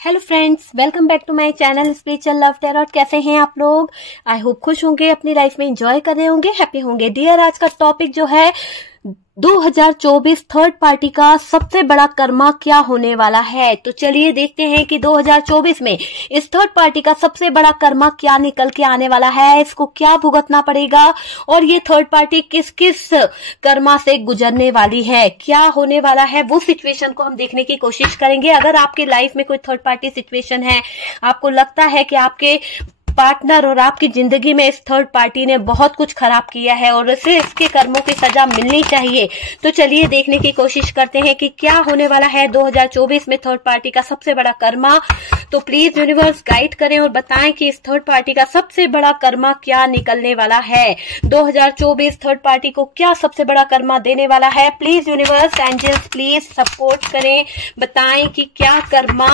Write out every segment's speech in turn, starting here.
Hello friends, welcome back to my channel spiritual love tarot. कैसे हैं आप लोग? आई होप खुश होंगे, अपनी लाइफ में एंजॉय कर रहे होंगे, हैप्पी होंगे। डियर, आज का टॉपिक जो है 2024 थर्ड पार्टी का सबसे बड़ा कर्मा क्या होने वाला है। तो चलिए देखते हैं कि 2024 में इस थर्ड पार्टी का सबसे बड़ा कर्मा क्या निकल के आने वाला है, इसको क्या भुगतना पड़ेगा और ये थर्ड पार्टी किस किस कर्मा से गुजरने वाली है, क्या होने वाला है, वो सिचुएशन को हम देखने की कोशिश करेंगे। अगर आपके लाइफ में कोई थर्ड पार्टी सिचुएशन है, आपको लगता है कि आपके पार्टनर और आपकी जिंदगी में इस थर्ड पार्टी ने बहुत कुछ खराब किया है और इसे इसके कर्मों की सजा मिलनी चाहिए, तो चलिए देखने की कोशिश करते हैं कि क्या होने वाला है 2024 में थर्ड पार्टी का सबसे बड़ा कर्मा। तो प्लीज यूनिवर्स गाइड करें और बताएं कि इस थर्ड पार्टी का सबसे बड़ा कर्मा क्या निकलने वाला है। 2024 थर्ड पार्टी को क्या सबसे बड़ा कर्मा देने वाला है। Please universe angels please support करें, बताएं कि क्या कर्मा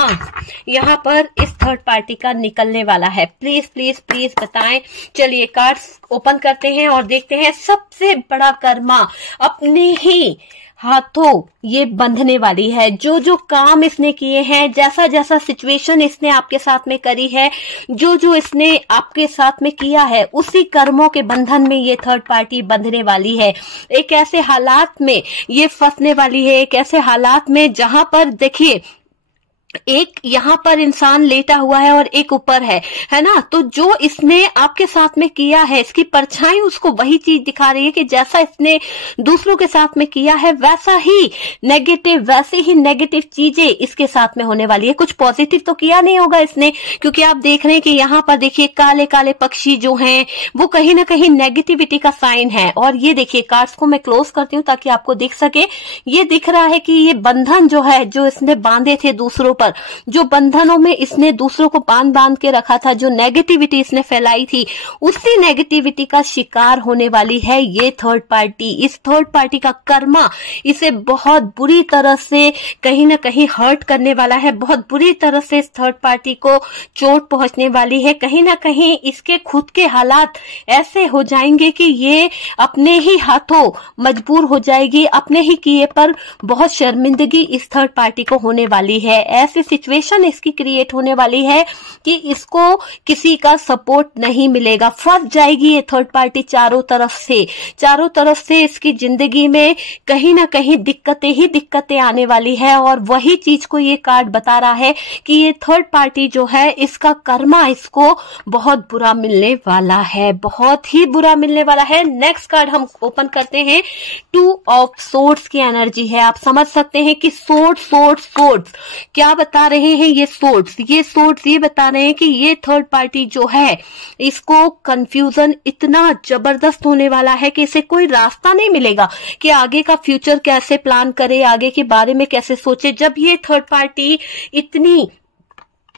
यहाँ पर इस थर्ड पार्टी का निकलने वाला है। प्लीज प्लीज प्लीज बताएं। चलिए कार्ड्स ओपन करते हैं और देखते हैं सबसे बड़ा कर्मा अपने ही हाथों ये बंधने वाली है। जो जो काम इसने किए हैं, जैसा जैसा सिचुएशन इसने आपके साथ में करी है, जो जो इसने आपके साथ में किया है, उसी कर्मों के बंधन में ये थर्ड पार्टी बंधने वाली है। एक ऐसे हालात में ये फंसने वाली है, एक ऐसे हालात में जहां पर देखिए एक यहाँ पर इंसान लेटा हुआ है और एक ऊपर है ना। तो जो इसने आपके साथ में किया है, इसकी परछाई उसको वही चीज दिखा रही है कि जैसा इसने दूसरों के साथ में किया है वैसा ही नेगेटिव, वैसे ही नेगेटिव चीजें इसके साथ में होने वाली है। कुछ पॉजिटिव तो किया नहीं होगा इसने, क्योंकि आप देख रहे हैं कि यहाँ पर देखिए काले काले पक्षी जो हैं वो कहीं ना कहीं नेगेटिविटी का साइन है। और ये देखिए कार्ड्स को मैं क्लोज करती हूँ ताकि आपको दिख सके। ये दिख रहा है कि ये बंधन जो है, जो इसने बांधे थे दूसरों पर, जो बंधनों में इसने दूसरों को बांध बांध के रखा था, जो नेगेटिविटी इसने फैलाई थी, उसी नेगेटिविटी का शिकार होने वाली है ये थर्ड पार्टी। इस थर्ड पार्टी का कर्मा इसे बहुत बुरी तरह से कहीं ना कहीं हर्ट करने वाला है। बहुत बुरी तरह से इस थर्ड पार्टी को चोट पहुंचने वाली है। कहीं ना कहीं इसके खुद के हालात ऐसे हो जाएंगे कि ये अपने ही हाथों मजबूर हो जाएगी, अपने ही किए पर बहुत शर्मिंदगी इस थर्ड पार्टी को होने वाली है। ऐसी सिचुएशन इसकी क्रिएट होने वाली है कि इसको किसी का सपोर्ट नहीं मिलेगा, फंस जाएगी ये थर्ड पार्टी चारों तरफ से इसकी जिंदगी में कहीं ना कहीं दिक्कतें ही दिक्कतें आने वाली है। और वही चीज को ये कार्ड बता रहा है कि ये थर्ड पार्टी जो है, इसका कर्मा इसको बहुत बुरा मिलने वाला है, बहुत ही बुरा मिलने वाला है। नेक्स्ट कार्ड हम ओपन करते हैं, 2 ऑफ सोर्ड्स की एनर्जी है। आप समझ सकते हैं कि सोर्ड्स क्या बता रहे हैं। ये सोर्ड्स ये बता रहे हैं कि ये थर्ड पार्टी जो है, इसको कंफ्यूजन इतना जबरदस्त होने वाला है कि इसे कोई रास्ता नहीं मिलेगा कि आगे का फ्यूचर कैसे प्लान करे, आगे के बारे में कैसे सोचे। जब ये थर्ड पार्टी इतनी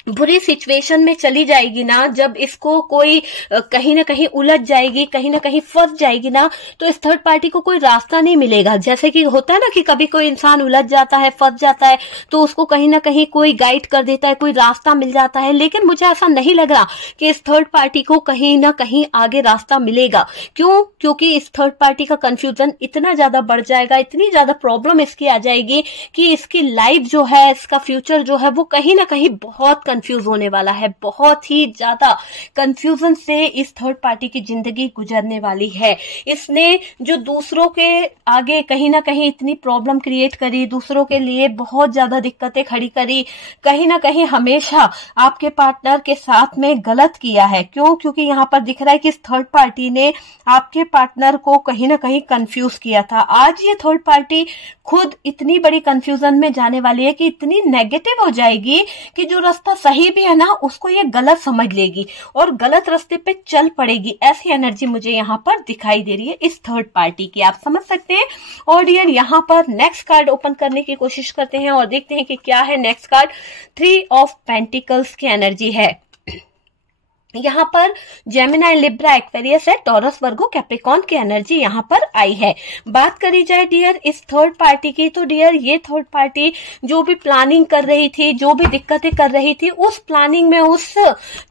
बुरी सिचुएशन में चली जाएगी ना, जब इसको कोई कहीं ना कहीं उलझ जाएगी, कहीं ना कहीं फंस जाएगी ना, तो इस थर्ड पार्टी को कोई रास्ता नहीं मिलेगा। जैसे कि होता है ना कि कभी कोई इंसान उलझ जाता है, फंस जाता है, तो उसको कहीं ना कहीं कोई गाइड कर देता है, कोई रास्ता मिल जाता है। लेकिन मुझे ऐसा नहीं लग रहा कि इस थर्ड पार्टी को कहीं ना कहीं आगे रास्ता मिलेगा। क्यों? क्योंकि इस थर्ड पार्टी का कंफ्यूजन इतना ज्यादा बढ़ जाएगा, इतनी ज्यादा प्रॉब्लम इसकी आ जाएगी कि इसकी लाइफ जो है, इसका फ्यूचर जो है, वो कहीं ना कहीं बहुत कंफ्यूज होने वाला है। बहुत ही ज्यादा कंफ्यूजन से इस थर्ड पार्टी की जिंदगी गुजरने वाली है। इसने जो दूसरों के आगे कहीं ना कहीं इतनी प्रॉब्लम क्रिएट करी, दूसरों के लिए बहुत ज्यादा दिक्कतें खड़ी करी, कहीं ना कहीं हमेशा आपके पार्टनर के साथ में गलत किया है। क्यों? क्योंकि यहाँ पर दिख रहा है कि इस थर्ड पार्टी ने आपके पार्टनर को कहीं ना कहीं कंफ्यूज किया था। आज ये थर्ड पार्टी खुद इतनी बड़ी कंफ्यूजन में जाने वाली है कि इतनी नेगेटिव हो जाएगी कि जो रास्ता सही भी है ना, उसको ये गलत समझ लेगी और गलत रास्ते पे चल पड़ेगी। ऐसी एनर्जी मुझे यहाँ पर दिखाई दे रही है इस थर्ड पार्टी की, आप समझ सकते हैं। और डियर, यहाँ पर नेक्स्ट कार्ड ओपन करने की कोशिश करते हैं और देखते हैं कि क्या है नेक्स्ट कार्ड। 3 ऑफ पेंटिकल्स की एनर्जी है। यहाँ पर जेमिनी, लिब्रा, एक्वेरियस है, टॉरस, वर्गो, कैप्रिकॉर्न की एनर्जी यहाँ पर आई है। बात करी जाए डियर इस थर्ड पार्टी की, तो डियर ये थर्ड पार्टी जो भी प्लानिंग कर रही थी, जो भी दिक्कतें कर रही थी, उस प्लानिंग में, उस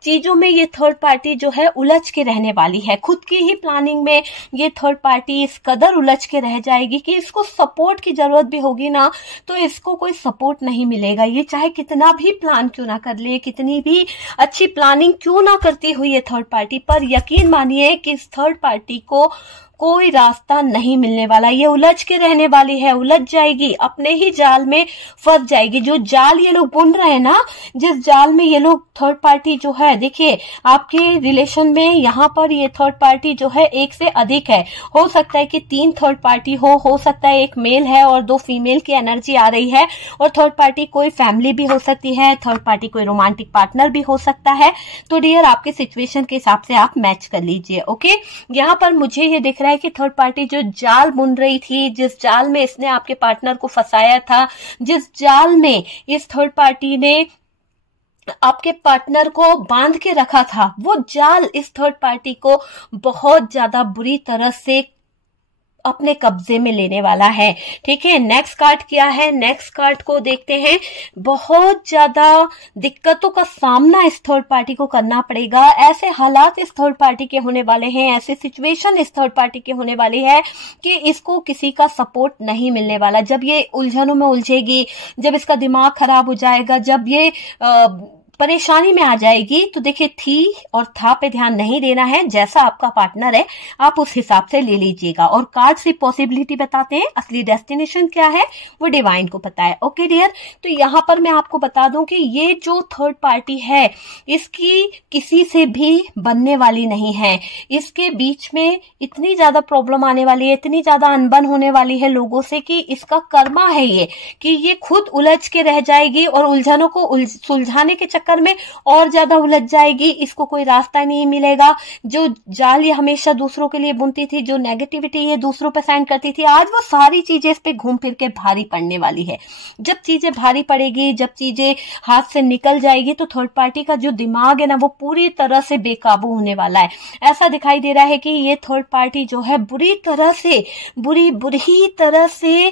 चीजों में ये थर्ड पार्टी जो है उलझ के रहने वाली है। खुद की ही प्लानिंग में ये थर्ड पार्टी इस कदर उलझ के रह जाएगी कि इसको सपोर्ट की जरूरत भी होगी ना, तो इसको कोई सपोर्ट नहीं मिलेगा। ये चाहे कितना भी प्लान क्यों ना कर ले, कितनी भी अच्छी प्लानिंग क्यों ना करती हुई है थर्ड पार्टी, पर यकीन मानिए कि इस थर्ड पार्टी को कोई रास्ता नहीं मिलने वाला। ये उलझ के रहने वाली है, उलझ जाएगी, अपने ही जाल में फंस जाएगी। जो जाल ये लोग बुन रहे हैं ना, जिस जाल में ये लोग थर्ड पार्टी जो है, देखिए आपके रिलेशन में यहाँ पर ये थर्ड पार्टी जो है एक से अधिक है। हो सकता है कि 3 थर्ड पार्टी हो सकता है 1 मेल है और 2 फीमेल की एनर्जी आ रही है, और थर्ड पार्टी कोई फैमिली भी हो सकती है, थर्ड पार्टी कोई रोमांटिक पार्टनर भी हो सकता है। तो डियर आपके सिचुएशन के हिसाब से आप मैच कर लीजिए। ओके, यहाँ पर मुझे ये दिख रहा है कि थर्ड पार्टी जो जाल बुन रही थी, जिस जाल में इसने आपके पार्टनर को फंसाया था, जिस जाल में इस थर्ड पार्टी ने आपके पार्टनर को बांध के रखा था, वो जाल इस थर्ड पार्टी को बहुत ज्यादा बुरी तरह से अपने कब्जे में लेने वाला है। ठीक है, नेक्स्ट कार्ड क्या है, नेक्स्ट कार्ड को देखते हैं। बहुत ज्यादा दिक्कतों का सामना इस थर्ड पार्टी को करना पड़ेगा। ऐसे हालात इस थर्ड पार्टी के होने वाले हैं, ऐसे सिचुएशन इस थर्ड पार्टी के होने वाली है कि इसको किसी का सपोर्ट नहीं मिलने वाला। जब ये उलझनों में उलझेगी, जब इसका दिमाग खराब हो जाएगा, जब ये परेशानी में आ जाएगी, तो देखिए थी और था पे ध्यान नहीं देना है। जैसा आपका पार्टनर है आप उस हिसाब से ले लीजिएगा। और कार्ड से पॉसिबिलिटी बताते हैं, असली डेस्टिनेशन क्या है वो डिवाइन को पता है। ओके डियर, तो यहाँ पर मैं आपको बता दूं कि ये जो थर्ड पार्टी है इसकी किसी से भी बनने वाली नहीं है। इसके बीच में इतनी ज्यादा प्रॉब्लम आने वाली है, इतनी ज्यादा अनबन होने वाली है लोगों से कि इसका कर्मा है ये कि ये खुद उलझ के रह जाएगी और उलझनों को सुलझाने के चक्कर में और ज्यादा उलझ जाएगी। इसको कोई रास्ता नहीं मिलेगा। जो जाल ये हमेशा दूसरों के लिए बुनती थी, जो नेगेटिविटी ये दूसरों पे सेंड करती थी, आज वो सारी चीजें इस पे घूम फिर के भारी पड़ने वाली है। जब चीजें भारी पड़ेगी, जब चीजें हाथ से निकल जाएगी, तो थर्ड पार्टी का जो दिमाग है ना वो पूरी तरह से बेकाबू होने वाला है। ऐसा दिखाई दे रहा है कि ये थर्ड पार्टी जो है बुरी तरह से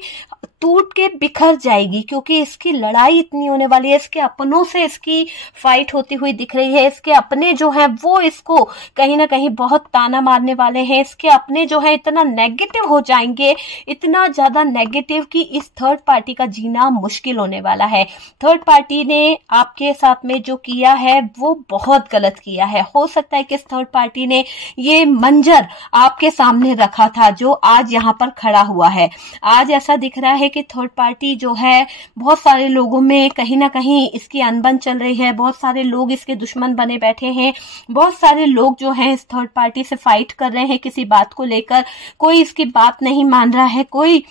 टूट के बिखर जाएगी, क्योंकि इसकी लड़ाई इतनी होने वाली है। इसके अपनों से इसकी फाइट होती हुई दिख रही है। इसके अपने जो है वो इसको कहीं ना कहीं बहुत ताना मारने वाले हैं। इसके अपने जो है इतना नेगेटिव हो जाएंगे, इतना ज्यादा नेगेटिव कि इस थर्ड पार्टी का जीना मुश्किल होने वाला है। थर्ड पार्टी ने आपके साथ में जो किया है वो बहुत गलत किया है। हो सकता है कि इस थर्ड पार्टी ने ये मंजर आपके सामने रखा था जो आज यहाँ पर खड़ा हुआ है। आज ऐसा दिख रहा है कि थर्ड पार्टी जो है बहुत सारे लोगों में कहीं ना कहीं इसकी अनबन चल रही है। बहुत सारे लोग इसके दुश्मन बने बैठे हैं। बहुत सारे लोग जो हैं इस थर्ड पार्टी से फाइट कर रहे हैं किसी बात को लेकर। कोई इसकी बात नहीं मान रहा है, कोई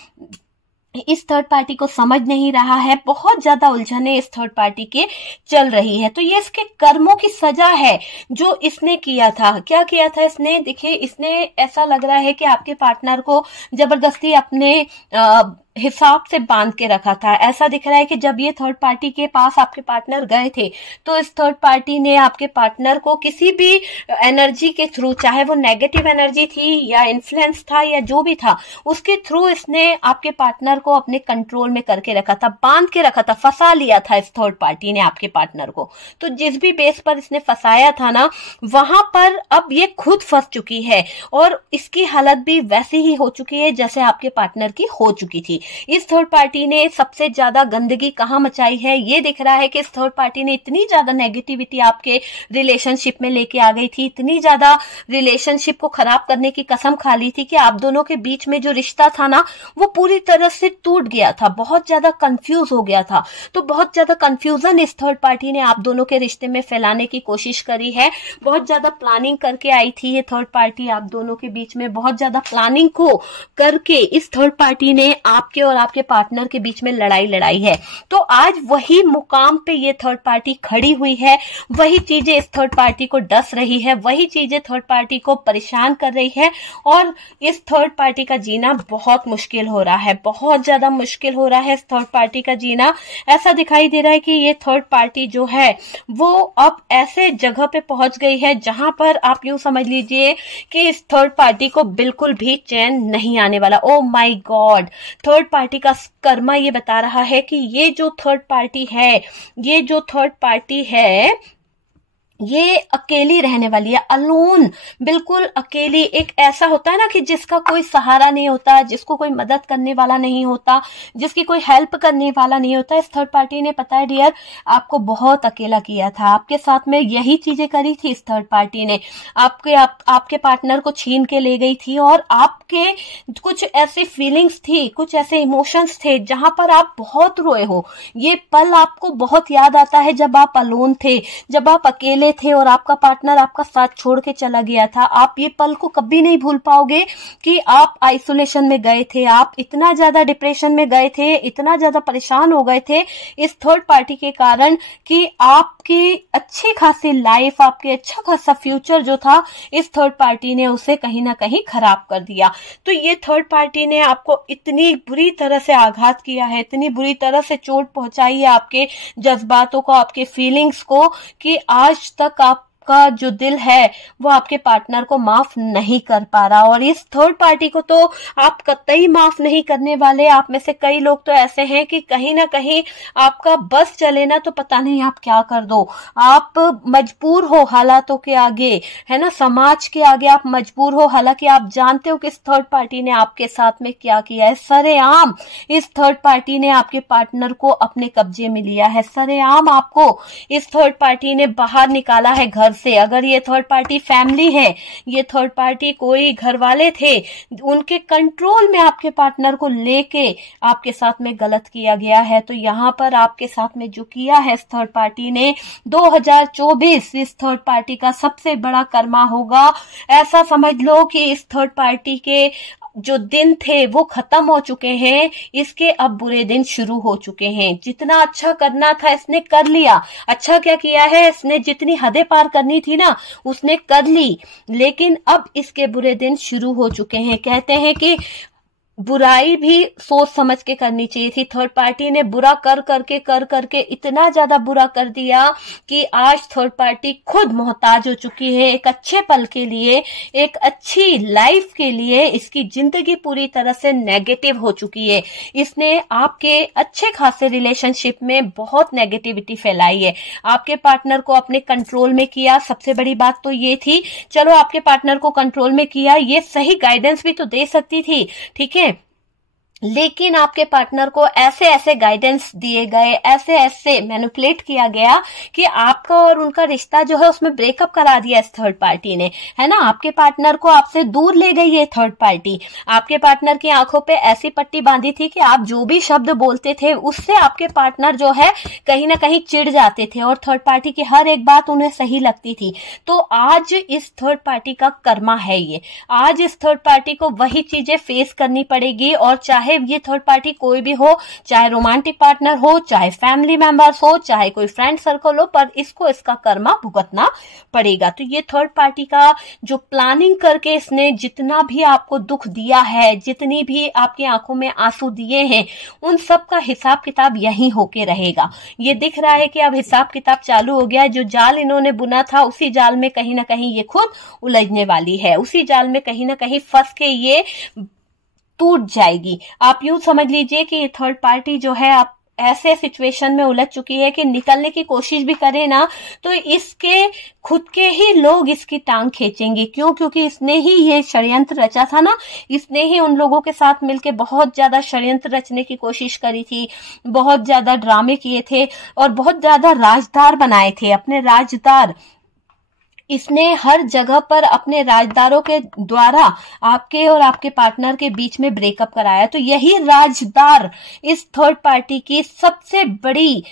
इस थर्ड पार्टी को समझ नहीं रहा है। बहुत ज्यादा उलझने इस थर्ड पार्टी के चल रही है। तो ये इसके कर्मों की सजा है जो इसने किया था। क्या किया था इसने? देखिए, इसने ऐसा लग रहा है कि आपके पार्टनर को जबरदस्ती अपने हिसाब से बांध के रखा था। ऐसा दिख रहा है कि जब ये थर्ड पार्टी के पास आपके पार्टनर गए थे तो इस थर्ड पार्टी ने आपके पार्टनर को किसी भी एनर्जी के थ्रू, चाहे वो नेगेटिव एनर्जी थी या इन्फ्लुएंस था या जो भी था, उसके थ्रू इसने आपके पार्टनर को अपने कंट्रोल में करके रखा था, बांध के रखा था, फंसा लिया था इस थर्ड पार्टी ने आपके पार्टनर को। तो जिस भी बेस पर इसने फंसाया था ना, वहां पर अब ये खुद फंस चुकी है और इसकी हालत भी वैसी ही हो चुकी है जैसे आपके पार्टनर की हो चुकी थी। इस थर्ड पार्टी ने सबसे ज्यादा गंदगी कहां मचाई है? ये दिख रहा है कि इस थर्ड पार्टी ने इतनी ज्यादा नेगेटिविटी आपके रिलेशनशिप में लेके आ गई थी, इतनी ज्यादा रिलेशनशिप को खराब करने की कसम खा ली थी कि आप दोनों के बीच में जो रिश्ता था ना वो पूरी तरह से टूट गया था। बहुत ज्यादा कंफ्यूज हो गया था। तो बहुत ज्यादा कंफ्यूजन इस थर्ड पार्टी ने आप दोनों के रिश्ते में फैलाने की कोशिश करी है। बहुत ज्यादा प्लानिंग करके आई थी ये थर्ड पार्टी आप दोनों के बीच में। बहुत ज्यादा प्लानिंग को करके इस थर्ड पार्टी ने आप आपके और आपके पार्टनर के बीच में लड़ाई है। तो आज वही मुकाम पे ये थर्ड पार्टी खड़ी हुई है, वही चीजें इस थर्ड पार्टी को डस रही है, वही चीजें थर्ड पार्टी को परेशान कर रही है और इस थर्ड पार्टी का जीना बहुत मुश्किल हो रहा है, बहुत ज्यादा मुश्किल हो रहा है इस थर्ड पार्टी का जीना। ऐसा दिखाई दे रहा है कि ये थर्ड पार्टी जो है वो अब ऐसे जगह पे पहुंच गई है जहां पर आप यूं समझ लीजिए कि इस थर्ड पार्टी को बिल्कुल भी चैन नहीं आने वाला। Oh my God, third party का कर्मा ये बता रहा है कि ये जो थर्ड पार्टी है ये अकेली रहने वाली है, अलोन, बिल्कुल अकेली। एक ऐसा होता है ना कि जिसका कोई सहारा नहीं होता, जिसको कोई मदद करने वाला नहीं होता, जिसकी कोई हेल्प करने वाला नहीं होता। इस थर्ड पार्टी ने, पता है डियर, आपको बहुत अकेला किया था, आपके साथ में यही चीजें करी थी इस थर्ड पार्टी ने। आपके पार्टनर को छीन के ले गई थी और आपके कुछ ऐसी फीलिंग्स थी, कुछ ऐसे इमोशंस थे जहां पर आप बहुत रोए हो। ये पल आपको बहुत याद आता है जब आप अलोन थे, जब आप अकेले थे और आपका पार्टनर आपका साथ छोड़ के चला गया था। आप ये पल को कभी नहीं भूल पाओगे कि आप आइसोलेशन में गए थे, आप इतना ज्यादा डिप्रेशन में गए थे, इतना ज्यादा परेशान हो गए थे इस थर्ड पार्टी के कारण कि आपकी अच्छी खासी लाइफ, आपके अच्छा खासा फ्यूचर जो था इस थर्ड पार्टी ने उसे कहीं ना कहीं खराब कर दिया। तो ये थर्ड पार्टी ने आपको इतनी बुरी तरह से आघात किया है, इतनी बुरी तरह से चोट पहुंचाई है आपके जज्बातों को, आपके फीलिंग्स को, कि आज तक आपका जो दिल है वो आपके पार्टनर को माफ नहीं कर पा रहा। और इस थर्ड पार्टी को तो आप कतई माफ नहीं करने वाले। आप में से कई लोग तो ऐसे हैं कि कहीं ना कहीं आपका बस चले ना तो पता नहीं आप क्या कर दो। आप मजबूर हो हालातों के आगे, है ना, समाज के आगे आप मजबूर हो। हालांकि आप जानते हो कि इस थर्ड पार्टी ने आपके साथ में क्या किया है। सरेआम इस थर्ड पार्टी ने आपके पार्टनर को अपने कब्जे में लिया है, सरेआम आपको इस थर्ड पार्टी ने बाहर निकाला है घर से। अगर ये थर्ड पार्टी फैमिली है, ये थर्ड पार्टी कोई घर वाले थे, उनके कंट्रोल में आपके पार्टनर को लेके आपके साथ में गलत किया गया है। तो यहाँ पर आपके साथ में जो किया है इस थर्ड पार्टी ने, 2024 इस थर्ड पार्टी का सबसे बड़ा कर्मा होगा। ऐसा समझ लो कि इस थर्ड पार्टी के जो दिन थे वो खत्म हो चुके हैं, इसके अब बुरे दिन शुरू हो चुके हैं। जितना अच्छा करना था इसने कर लिया। अच्छा क्या किया है इसने, जितनी हदें पार करनी थी ना उसने कर ली, लेकिन अब इसके बुरे दिन शुरू हो चुके हैं। कहते हैं कि बुराई भी सोच समझ के करनी चाहिए थी। थर्ड पार्टी ने बुरा कर करके इतना ज्यादा बुरा कर दिया कि आज थर्ड पार्टी खुद मोहताज हो चुकी है एक अच्छे पल के लिए, एक अच्छी लाइफ के लिए। इसकी जिंदगी पूरी तरह से नेगेटिव हो चुकी है। इसने आपके अच्छे खासे रिलेशनशिप में बहुत नेगेटिविटी फैलाई है, आपके पार्टनर को अपने कंट्रोल में किया। सबसे बड़ी बात तो ये थी, चलो आपके पार्टनर को कंट्रोल में किया, ये सही गाइडेंस भी तो दे सकती थी, ठीक है, लेकिन आपके पार्टनर को ऐसे ऐसे गाइडेंस दिए गए, ऐसे ऐसे मैनिपुलेट किया गया कि आपका और उनका रिश्ता जो है उसमें ब्रेकअप करा दिया इस थर्ड पार्टी ने, है ना। आपके पार्टनर को आपसे दूर ले गई है थर्ड पार्टी। आपके पार्टनर की आंखों पे ऐसी पट्टी बांधी थी कि आप जो भी शब्द बोलते थे उससे आपके पार्टनर जो है कहीं ना कहीं चिढ़ जाते थे और थर्ड पार्टी की हर एक बात उन्हें सही लगती थी। तो आज इस थर्ड पार्टी का कर्मा है ये। आज इस थर्ड पार्टी को वही चीजें फेस करनी पड़ेगी। और चाहे ये थर्ड पार्टी कोई भी हो, चाहे रोमांटिक पार्टनर हो, चाहे फैमिली मेंबर्स हो, चाहे कोई फ्रेंड सर्कल हो, पर इसको इसका कर्मा भुगतना पड़ेगा। तो ये थर्ड पार्टी का जो प्लानिंग करके इसने जितना भी आपको दुख दिया है, जितनी भी आपकी आंखों में आंसू दिए हैं, उन सब का हिसाब किताब यहीं होके रहेगा। ये दिख रहा है कि अब हिसाब किताब चालू हो गया है। जो जाल इन्होंने बुना था उसी जाल में कहीं ना कहीं ये खुद उलझने वाली है, उसी जाल में कहीं ना कहीं फंस के ये टूट जाएगी। आप यूं समझ लीजिए कि ये थर्ड पार्टी जो है आप ऐसे सिचुएशन में उलझ चुकी है कि निकलने की कोशिश भी करे ना तो इसके खुद के ही लोग इसकी टांग खींचेंगे। क्यों? क्योंकि इसने ही ये षड्यंत्र रचा था ना, इसने ही उन लोगों के साथ मिलके बहुत ज्यादा षड्यंत्र रचने की कोशिश करी थी, बहुत ज्यादा ड्रामे किए थे और बहुत ज्यादा राजदार बनाए थे, अपने राजदार। इसने हर जगह पर अपने राजदारों के द्वारा आपके और आपके पार्टनर के बीच में ब्रेकअप कराया। तो यही राजदार इस थर्ड पार्टी की सबसे बड़ी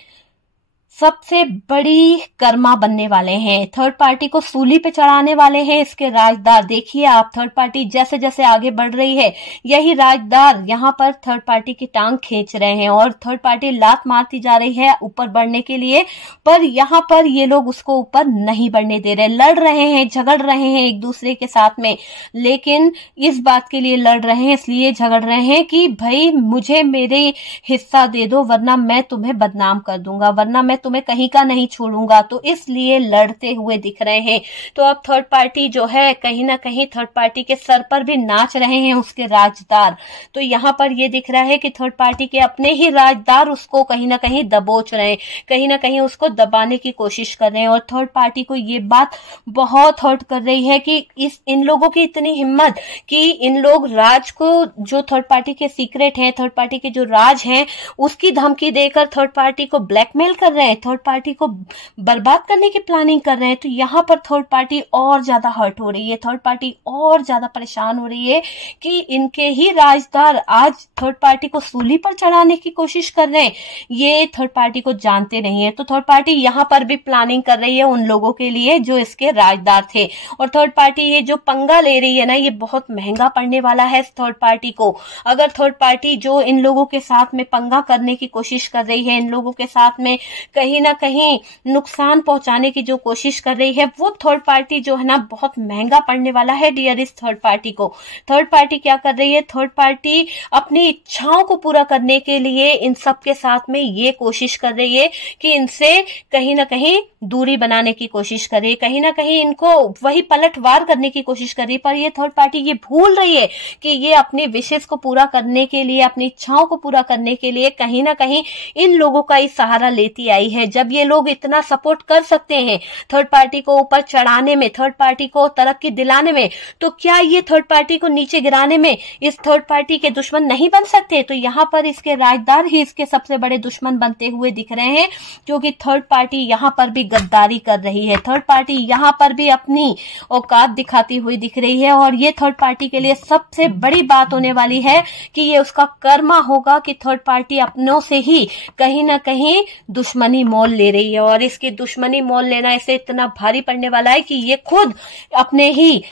सबसे बड़ी कर्मा बनने वाले हैं, थर्ड पार्टी को सूली पे चढ़ाने वाले हैं इसके राजदार। देखिए आप, थर्ड पार्टी जैसे जैसे आगे बढ़ रही है, यही राजदार यहाँ पर थर्ड पार्टी की टांग खींच रहे हैं और थर्ड पार्टी लात मारती जा रही है ऊपर बढ़ने के लिए, पर यहाँ पर ये लोग उसको ऊपर नहीं बढ़ने दे रहे। लड़ रहे हैं, झगड़ रहे हैं एक दूसरे के साथ में, लेकिन इस बात के लिए लड़ रहे हैं, इसलिए झगड़ रहे हैं कि भाई मुझे मेरे हिस्सा दे दो, वरना मैं तुम्हें बदनाम कर दूंगा, वरना मैं तुम्हें कहीं का नहीं छोड़ूंगा। तो इसलिए लड़ते हुए दिख रहे हैं। तो अब थर्ड पार्टी जो है, कहीं ना कहीं थर्ड पार्टी के सर पर भी नाच रहे हैं उसके राजदार। तो यहाँ पर ये दिख रहा है कि थर्ड पार्टी के अपने ही राजदार उसको कहीं ना कहीं दबोच रहे हैं, कहीं ना कहीं उसको दबाने की कोशिश कर रहे हैं। और थर्ड पार्टी को ये बात बहुत हर्ट कर रही है कि इन लोगों की इतनी हिम्मत कि इन लोग राज को, जो थर्ड पार्टी के सीक्रेट हैं, थर्ड पार्टी के जो राज हैं, उसकी धमकी देकर थर्ड पार्टी को ब्लैकमेल कर रहे हैं, थर्ड पार्टी को बर्बाद करने की प्लानिंग कर रहे हैं। तो यहाँ पर थर्ड पार्टी और ज्यादा हर्ट हो रही है, थर्ड पार्टी और ज्यादा परेशान हो रही है कि इनके ही राजदार आज थर्ड पार्टी को सूली पर चढ़ाने की कोशिश कर रहे हैं। ये थर्ड पार्टी को जानते नहीं है। तो थर्ड पार्टी यहाँ पर भी प्लानिंग कर रही है उन लोगों के लिए जो इसके राजदार थे। और थर्ड पार्टी ये जो पंगा ले रही है ना, ये बहुत महंगा पड़ने वाला है थर्ड पार्टी को। अगर थर्ड पार्टी जो इन लोगों के साथ में पंगा करने की कोशिश कर रही है, इन लोगों के साथ में कहीं ना कहीं नुकसान पहुंचाने की जो कोशिश कर रही है, वो थर्ड पार्टी जो है ना बहुत महंगा पड़ने वाला है डियर इस थर्ड पार्टी को। थर्ड पार्टी क्या कर रही है, थर्ड पार्टी अपनी इच्छाओं को पूरा करने के लिए इन सब के साथ में ये कोशिश कर रही है कि इनसे कहीं ना कहीं दूरी बनाने की कोशिश कर रही है, कहीं ना कहीं इनको वही पलटवार करने की कोशिश कर रही है। पर ये थर्ड पार्टी ये भूल रही है कि ये अपने विशेष को पूरा करने के लिए, अपनी इच्छाओं को पूरा करने के लिए कहीं ना कहीं इन लोगों का ही सहारा लेती आई है। जब ये लोग इतना सपोर्ट कर सकते हैं थर्ड पार्टी को ऊपर चढ़ाने में, थर्ड पार्टी को तरक्की दिलाने में, तो क्या ये थर्ड पार्टी को नीचे गिराने में इस थर्ड पार्टी के दुश्मन नहीं बन सकते? तो यहाँ पर इसके राजदार ही इसके सबसे बड़े दुश्मन बनते हुए दिख रहे हैं, क्योंकि थर्ड पार्टी यहाँ पर भी गद्दारी कर रही है, थर्ड पार्टी यहाँ पर भी अपनी औकात दिखाती हुई दिख रही है। और ये थर्ड पार्टी के लिए सबसे बड़ी बात होने वाली है कि ये उसका कर्मा होगा कि थर्ड पार्टी अपनों से ही कहीं ना कहीं दुश्मनी मोल ले रही है। और इसकी दुश्मनी मोल लेना इसे इतना भारी पड़ने वाला है कि ये खुद अपने ही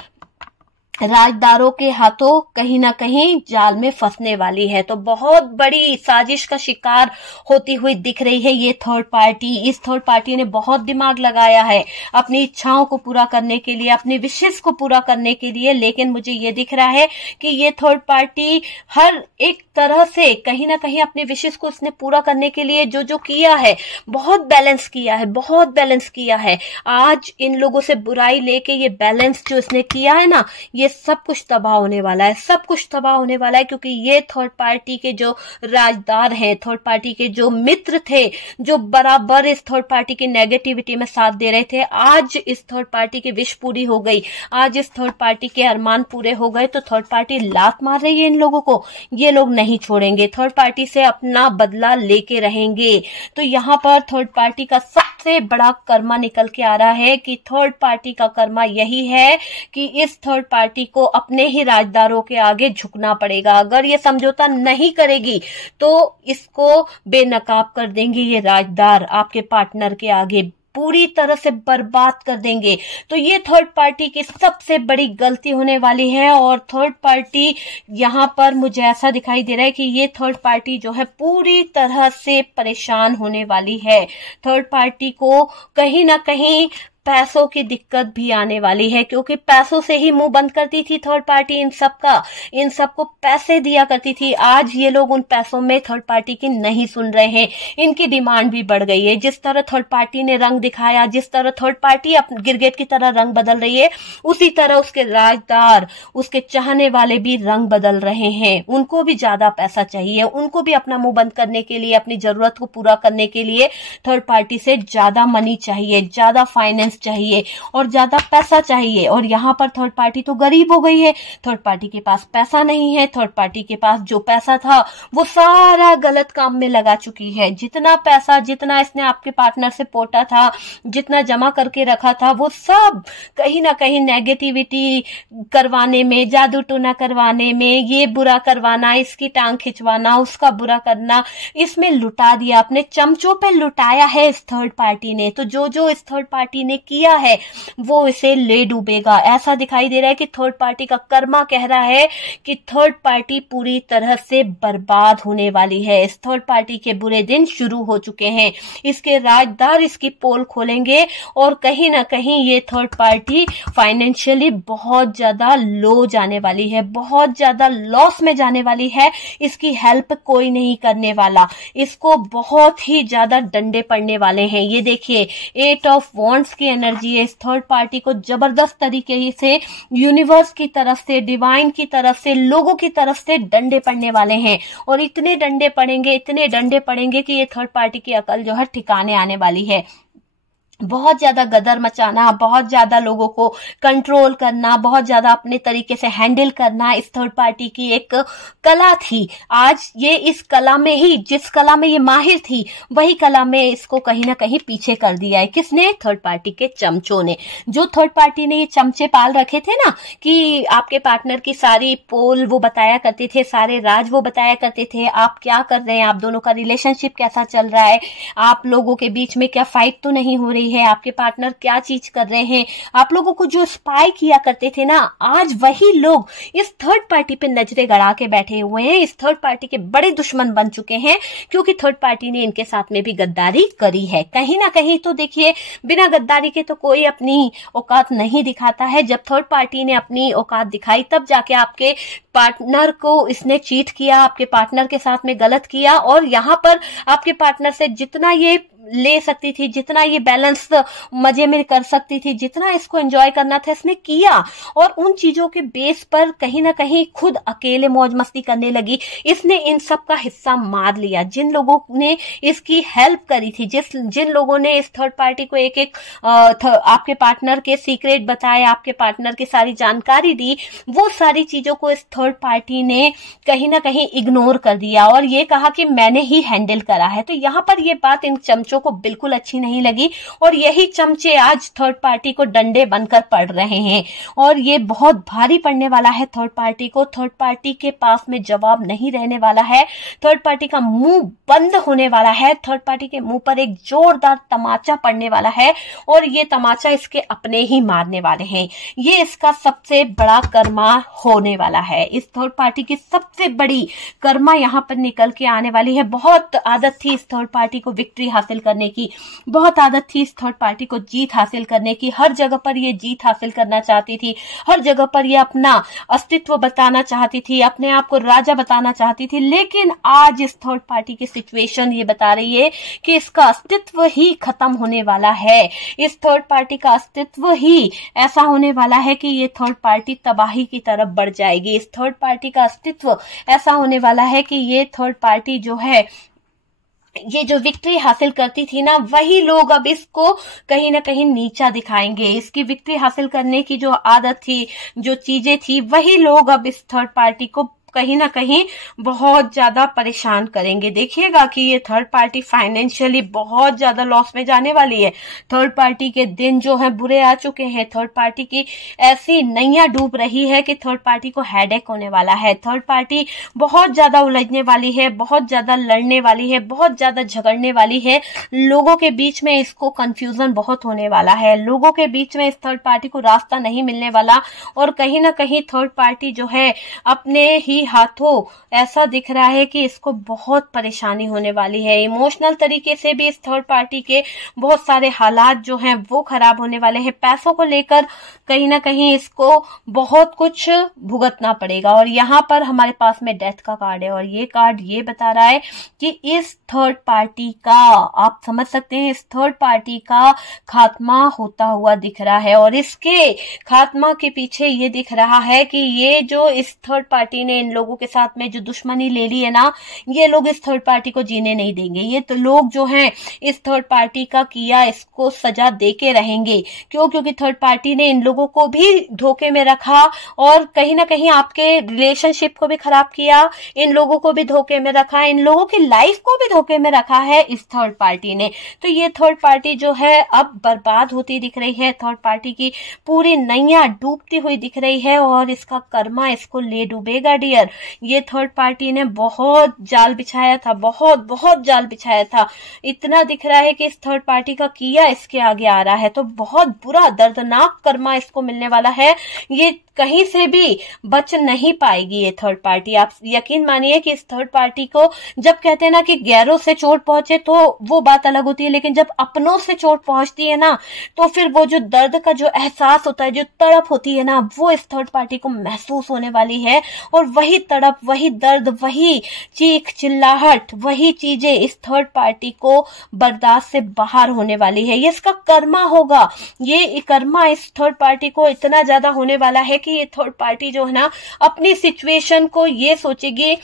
राजदारों के हाथों कहीं ना कहीं जाल में फंसने वाली है। तो बहुत बड़ी साजिश का शिकार होती हुई दिख रही है ये थर्ड पार्टी। इस थर्ड पार्टी ने बहुत दिमाग लगाया है अपनी इच्छाओं को पूरा करने के लिए, अपने विशेष को पूरा करने के लिए, लेकिन मुझे ये दिख रहा है कि ये थर्ड पार्टी हर एक तरह से कहीं ना कहीं अपने विशेष को उसने पूरा करने के लिए जो जो किया है, बहुत बैलेंस किया है, बहुत बैलेंस किया है। आज इन लोगों से बुराई लेके ये बैलेंस जो इसने किया है ना, ये सब कुछ तबाह होने वाला है, सब कुछ तबाह होने वाला है। क्योंकि ये थर्ड पार्टी के जो राजदार हैं, थर्ड पार्टी के जो मित्र थे, जो बराबर इस थर्ड पार्टी की नेगेटिविटी में साथ दे रहे थे, आज इस थर्ड पार्टी की विश पूरी हो गई, आज इस थर्ड पार्टी के अरमान पूरे हो गए। तो थर्ड पार्टी लात मार रही है इन लोगों को, ये लोग नहीं छोड़ेंगे, थर्ड पार्टी से अपना बदला लेके रहेंगे। तो यहाँ पर थर्ड पार्टी का सबसे बड़ा कर्मा निकल के आ रहा है कि थर्ड पार्टी का कर्मा यही है कि इस थर्ड पार्टी को अपने ही राजदारों के आगे झुकना पड़ेगा। अगर ये समझौता नहीं करेगी तो इसको बेनकाब कर देंगे ये राजदार, आपके पार्टनर के आगे पूरी तरह से बर्बाद कर देंगे। तो ये थर्ड पार्टी की सबसे बड़ी गलती होने वाली है। और थर्ड पार्टी यहाँ पर मुझे ऐसा दिखाई दे रहा है कि ये थर्ड पार्टी जो है पूरी तरह से परेशान होने वाली है। थर्ड पार्टी को कहीं ना कहीं पैसों की दिक्कत भी आने वाली है, क्योंकि पैसों से ही मुंह बंद करती थी थर्ड पार्टी इन सबको पैसे दिया करती थी। आज ये लोग उन पैसों में थर्ड पार्टी की नहीं सुन रहे हैं, इनकी डिमांड भी बढ़ गई है। जिस तरह थर्ड पार्टी ने रंग दिखाया, जिस तरह थर्ड पार्टी गिरगिट की तरह रंग बदल रही है, उसी तरह उसके राजदार, उसके चाहने वाले भी रंग बदल रहे हैं। उनको भी ज्यादा पैसा चाहिए, उनको भी अपना मुंह बंद करने के लिए, अपनी जरूरत को पूरा करने के लिए थर्ड पार्टी से ज्यादा मनी चाहिए, ज्यादा फाइनेंस चाहिए और ज्यादा पैसा चाहिए। और यहाँ पर थर्ड पार्टी तो गरीब हो गई है, थर्ड पार्टी के पास पैसा नहीं है, थर्ड पार्टी के पास जो पैसा था वो सारा गलत काम में लगा चुकी है। जितना पैसा, जितना इसने आपके पार्टनर से पोटा था, जितना जमा करके रखा था, वो सब कहीं ना कहीं नेगेटिविटी करवाने में, जादू टोना करवाने में, ये बुरा करवाना, इसकी टांग खिंचवाना, उसका बुरा करना, इसमें लुटा दिया, अपने चमचों पे लुटाया है इस थर्ड पार्टी ने। तो जो जो इस थर्ड पार्टी ने किया है वो इसे ले डूबेगा। ऐसा दिखाई दे रहा है कि थर्ड पार्टी का कर्मा कह रहा है कि थर्ड पार्टी पूरी तरह से बर्बाद होने वाली है। इस थर्ड पार्टी के बुरे दिन शुरू हो चुके हैं। इसके राजदार इसकी पोल खोलेंगे और कहीं ना कहीं ये थर्ड पार्टी फाइनेंशियली बहुत ज्यादा लो जाने वाली है, बहुत ज्यादा लॉस में जाने वाली है। इसकी हेल्प कोई नहीं करने वाला, इसको बहुत ही ज्यादा डंडे पड़ने वाले हैं। ये देखिए 8 ऑफ वॉन्ड्स की एनर्जी है। इस थर्ड पार्टी को जबरदस्त तरीके से यूनिवर्स की तरफ से, डिवाइन की तरफ से, लोगों की तरफ से डंडे पड़ने वाले हैं। और इतने डंडे पड़ेंगे, इतने डंडे पड़ेंगे कि ये थर्ड पार्टी की अकल जो है ठिकाने आने वाली है। बहुत ज्यादा गदर मचाना, बहुत ज्यादा लोगों को कंट्रोल करना, बहुत ज्यादा अपने तरीके से हैंडल करना इस थर्ड पार्टी की एक कला थी। आज ये इस कला में ही, जिस कला में ये माहिर थी, वही कला में इसको कहीं ना कहीं पीछे कर दिया है। किसने? थर्ड पार्टी के चमचों ने। जो थर्ड पार्टी ने ये चमचे पाल रखे थे ना कि आपके पार्टनर की सारी पोल वो बताया करते थे, सारे राज वो बताया करते थे, आप क्या कर रहे हैं, आप दोनों का रिलेशनशिप कैसा चल रहा है, आप लोगों के बीच में क्या फाइट तो नहीं हो रही है, आपके पार्टनर क्या चीज कर रहे हैं, आप लोगों को जो स्पाई किया करते थे ना, आज वही लोग इस थर्ड पार्टी पे नजरें गड़ा के बैठे हुए हैं। इस थर्ड पार्टी के बड़े दुश्मन बन चुके हैं क्योंकि थर्ड पार्टी ने इनके साथ में भी गद्दारी करी है। कहीं ना कहीं तो देखिए, बिना गद्दारी के तो कोई अपनी औकात नहीं दिखाता है। जब थर्ड पार्टी ने अपनी औकात दिखाई तब जाके आपके पार्टनर को इसने चीट किया, आपके पार्टनर के साथ में गलत किया। और यहाँ पर आपके पार्टनर से जितना ये ले सकती थी, जितना ये बैलेंस मजे में कर सकती थी, जितना इसको एंजॉय करना था, इसने किया। और उन चीजों के बेस पर कहीं ना कहीं खुद अकेले मौज मस्ती करने लगी। इसने इन सब का हिस्सा मार लिया। जिन लोगों ने इसकी हेल्प करी थी, जिन लोगों ने इस थर्ड पार्टी को एक एक आपके पार्टनर के सीक्रेट बताए, आपके पार्टनर की सारी जानकारी दी, वो सारी चीजों को इस थर्ड पार्टी ने कहीं ना कहीं इग्नोर कर दिया और ये कहा कि मैंने ही हैंडल करा है। तो यहाँ पर ये बात इन चमचों को बिल्कुल अच्छी नहीं लगी और यही चमचे आज थर्ड पार्टी को डंडे बनकर पड़ रहे हैं। और ये बहुत भारी पड़ने वाला है थर्ड पार्टी को। थर्ड पार्टी के पास में जवाब नहीं रहने वाला है। थर्ड पार्टी का मुंह बंद होने वाला है। थर्ड पार्टी के मुंह पर एक जोरदार तमाचा पड़ने वाला है और ये तमाचा इसके अपने ही मारने वाले हैं। ये इसका सबसे बड़ा कर्मा होने वाला है। इस थर्ड पार्टी की सबसे बड़ी कर्मा यहाँ पर निकल के आने वाली है। बहुत आदत थी इस थर्ड पार्टी को विक्ट्री हासिल करने की, बहुत आदत थी इस थर्ड पार्टी को जीत हासिल करने की। हर जगह पर ये जीत हासिल करना चाहती थी, हर जगह पर ये अपना अस्तित्व बताना चाहती थी, अपने आप को राजा बताना चाहती थी। लेकिन आज इस थर्ड पार्टी की सिचुएशन ये बता रही है कि इसका अस्तित्व ही खत्म होने वाला है। इस थर्ड पार्टी का अस्तित्व ही ऐसा होने वाला है कि ये थर्ड पार्टी तबाही की तरफ बढ़ जाएगी। इस थर्ड पार्टी का अस्तित्व ऐसा होने वाला है कि ये थर्ड पार्टी जो है, ये जो विक्ट्री हासिल करती थी ना, वही लोग अब इसको कहीं ना कहीं नीचा दिखाएंगे। इसकी विक्ट्री हासिल करने की जो आदत थी, जो चीजें थी, वही लोग अब इस थर्ड पार्टी को कहीं ना कहीं बहुत ज्यादा परेशान करेंगे। देखिएगा कि ये थर्ड पार्टी फाइनेंशियली बहुत ज्यादा लॉस में जाने वाली है। थर्ड पार्टी के दिन जो है बुरे आ चुके हैं। थर्ड पार्टी की ऐसी नैया डूब रही है कि थर्ड पार्टी को हेडेक होने वाला है। थर्ड पार्टी बहुत ज्यादा उलझने वाली है, बहुत ज्यादा लड़ने वाली है, बहुत ज्यादा झगड़ने वाली है। लोगों के बीच में इसको कंफ्यूजन बहुत होने वाला है। लोगों के बीच में इस थर्ड पार्टी को रास्ता नहीं मिलने वाला और कहीं ना कहीं थर्ड पार्टी जो है अपने ही हाथों ऐसा दिख रहा है कि इसको बहुत परेशानी होने वाली है। इमोशनल तरीके से भी इस थर्ड पार्टी के बहुत सारे हालात जो हैं वो खराब होने वाले हैं। पैसों को लेकर कहीं ना कहीं इसको बहुत कुछ भुगतना पड़ेगा। और यहाँ पर हमारे पास में डेथ का कार्ड है और ये कार्ड ये बता रहा है कि इस थर्ड पार्टी का, आप समझ सकते हैं, इस थर्ड पार्टी का खात्मा होता हुआ दिख रहा है। और इसके खात्मा के पीछे ये दिख रहा है कि ये जो इस थर्ड पार्टी ने इन लोगों के साथ में जो दुश्मनी ले ली है ना, ये लोग इस थर्ड पार्टी को जीने नहीं देंगे। ये तो लोग जो हैं इस थर्ड पार्टी का किया इसको सजा दे के रहेंगे। क्यों? क्योंकि थर्ड पार्टी ने इन लोगों को भी धोखे में रखा और कहीं ना कहीं आपके रिलेशनशिप को भी खराब किया, इन लोगों को भी धोखे में रखा, इन लोगों की लाइफ को भी धोखे में रखा है इस थर्ड पार्टी ने। तो ये थर्ड पार्टी जो है अब बर्बाद होती दिख रही है, थर्ड पार्टी की पूरी नैया डूबती हुई दिख रही है और इसका कर्मा इसको ले डूबेगा डियर। ये थर्ड पार्टी ने बहुत जाल बिछाया था, बहुत बहुत जाल बिछाया था। इतना दिख रहा है कि इस थर्ड पार्टी का किया इसके आगे आ रहा है, तो बहुत बुरा दर्दनाक कर्मा इसको मिलने वाला है। ये कहीं से भी बच नहीं पाएगी ये थर्ड पार्टी। आप यकीन मानिए कि इस थर्ड पार्टी को जब कहते हैं ना कि गैरों से चोट पहुंचे तो वो बात अलग होती है, लेकिन जब अपनों से चोट पहुंचती है ना तो फिर वो जो दर्द का जो एहसास होता है, जो तड़प होती है ना, वो इस थर्ड पार्टी को महसूस होने वाली है। और वही तड़प, वही दर्द, वही चीख चिल्लाहट, वही चीजें इस थर्ड पार्टी को बर्दाश्त से बाहर होने वाली है। ये इसका कर्मा होगा। ये कर्मा इस थर्ड पार्टी को इतना ज्यादा होने वाला है कि ये थर्ड पार्टी जो है ना अपनी सिचुएशन को ये सोचेगी